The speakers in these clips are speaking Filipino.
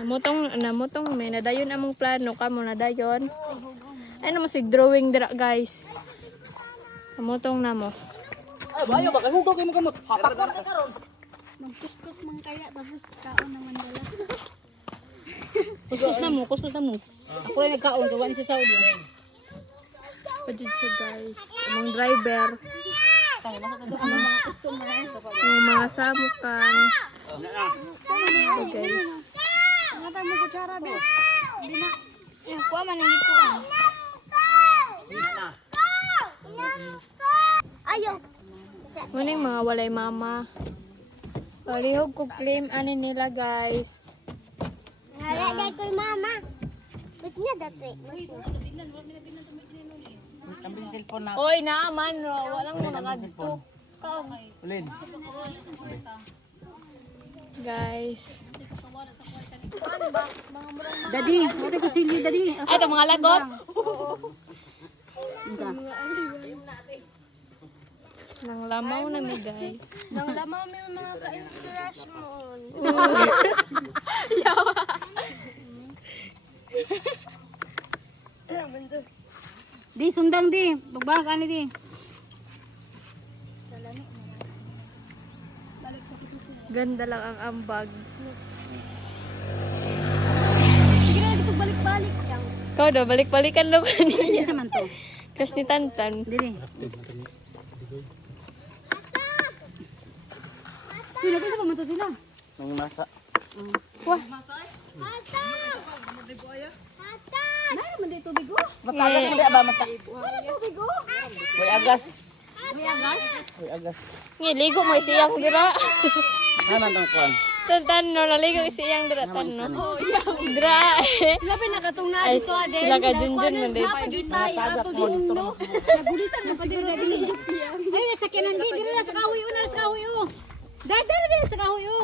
Namutong may nadayon among plano kamo nadayon. Ay naman sig drawing dira guys. Namutong na mo. Ay bayo ba kay hugaw kay mo kamot. Hapak na karon. Magkuskus man kaya tapos kaon naman dala. Kuskus na mo. Ako rin nagkaon, gawa ni sa Saudi. Pwede siya guys. Among driver. Mga customer. Ang mga samukan. So guys. Nga tayo mo kutsara be. Hindi na. Kuha man hindi ko. Ayaw. Muna yung mga walay mama. Parihog ko claim ano nila guys. Hala day ko mama. Ba't niya dati? Ambil cellphone na. Oy naman ro. Walang mo nakadto. Ulin. Guys. Daddy, wala ko chili, daddy. Ay, ito mga lagot. Nang lamaw na mi guys. Nang lamaw may mga ka-inspirasyon. Di, sundang di. Bagbag, ano di. Ganda lang ang ambag. Sige na, dito balik-balik lang. Ikaw daw, balik-balikan lang kanina. Hindi sa man to. Crush ni Tantan. Dili. Sila ko sa pamanto sila. Nang nasa. Meron man dito bigo. Matagas hindi ba mata. Bigo. Way agas. May agas. Way agas. Ngiligo mo isiyang dira. Hanan ang kuan. Tantan no, naligo isiyang dira tan no. Dira. Labi nakatong na Ay, dito ade. sila ka junjun mo din. Pagitay ato dindo. Nagulitan mo siguro dali. Ay, sakyanan di. Dili na sa kahoy o. Sa kahoy o. Dali sa kahoy o.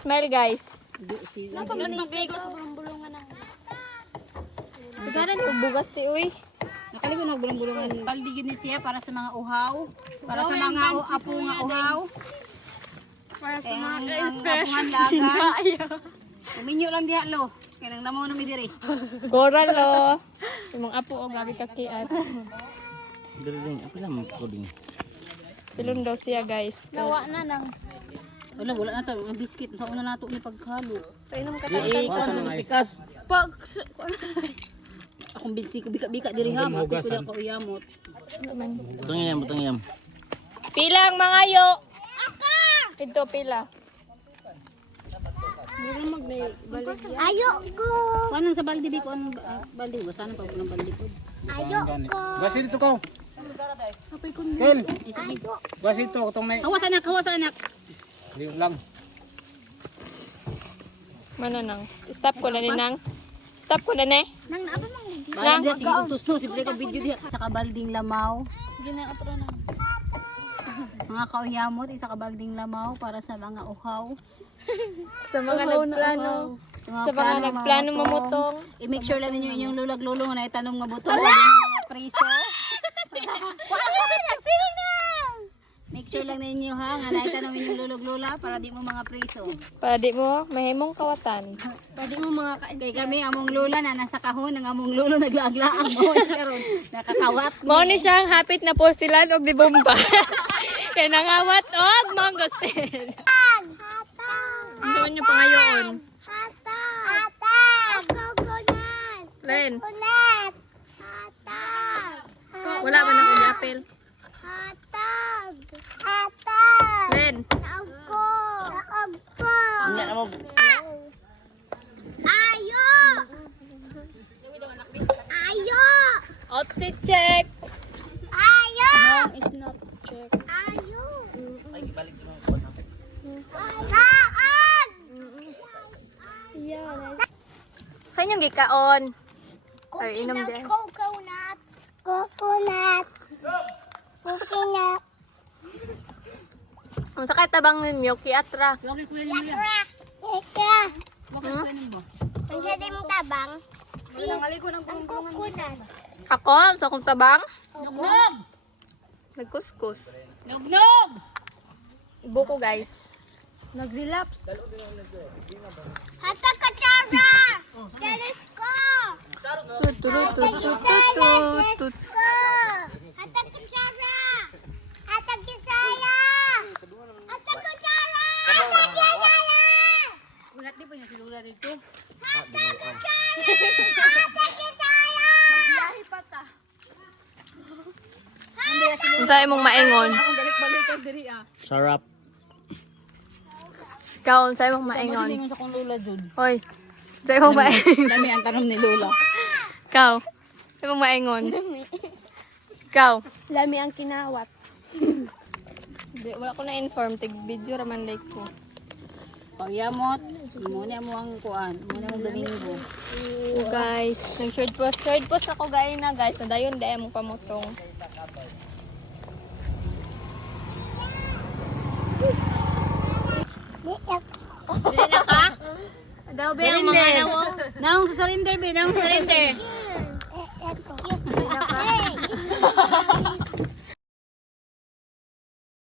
Smile guys. Magligo sa bulong-bulungan ng Sigara ni bugas ti uy. Nakaligo na bulong-bulungan. Baldi yun siya para sa mga uhaw. Para sa mga apo nga uhaw. para sa mga Ang ka-inspirasyon. apuhan lagan. Uminyo lang diha lo. Kaya nang namaw na mi diri. Coral lo. Imong apo o gabi kakiat. Galing, apil lang coding. Pilon daw siya guys. Gawa na nang Wala na to. Ang biscuit. Sa una nato ni pagkalo. painom ka Eh, kuan sa pikas. pag Akong binsi bika-bika diri ha. Mati ko di ako iyamot. Butang yam. Pila ang mga yo. Ito pila. ayo ko. Anong sa baldi biko ang baldi ko? Sana pa ng baldi ko. Ayo ko. Basi dito ko. Kel. Ayo. Basi dito kutong may. Hawas anak. Di lang. Mananang. Stop ko na ni nang. Stop ko na ni. Nang naaba mang Balang dia sige utos no. Siyempre ka video diha. Sa kabalding lamaw. ginaapro na. Mga kauyamot. Isa kabalding lamaw para sa mga uhaw. Sa mga nagplano. Sa mga nagplano mamutong. I-make sure lang ninyo inyong lulag-lulong na itanong nga butong lagi ng mga preso. Make sure lang ninyo ha, nga naitanong inyong lulog-lula para di mo mga preso. Para di mo mahimong kawatan. Pwede mo mga Kay kami among lula na nasa kahon, ang among lulo naglaaglaang mo karon nakakawat. Mao ni siya ang hapit na postilan og di bomba. Kay nangawat og mangosteen. Ano niyo pangayoon? Coconut. Len, Coconut. Hatag. wala man akong yapil. Hatag. Hatag. Len, Naugko. Naugko. Nya na mo. Ayo. Ayo. outfit check. Ayo. It's not check. Ayo. Ay gibalik mo kuan. Kaan. Yeah. Sa inyong gikaon. Ay, inom din. Coconut. Coconut. Coconut. Kung sa kay tabang ninyo, kiatra. Lagi ko yan mo. Ika. Bakit ko yan mo? Ang sa dim tabang. Si ang coconut. Ako, sa kong tabang, Nugnog! nagkuskus. Nugnog! Ibo ko guys. Hatag ka Tutututututut. Hatag ko Sarah! Hatag ko Sarah! Hatag ko Sarah! Hatag ko Sarah! Ulat di pa niya si Lula dito. Hatag ko Sarah! Hatag ko Sarah! Unsay mong maingon? Akong balik-balikan diri ah. Sarap. Ikaw, unsay mong Maingon maingon? ningon sa kong Lula jud. Hoy. Unsay mong maingon? Dami ang tanong ni Lula. Ikaw. Unsay mong maingon? Ikaw. Lami ang kinawat. Di, wala ko na-inform. Tig-video raman like ko. Pagyamot, muna mo ang kuan, muna mo Domingo. Guys, nag-short post ako guys na guys. Nadayon dahil mo pamutong. Dili na ka? Daw ba ang mga nawo? Naong sa surrender be, naong surrender.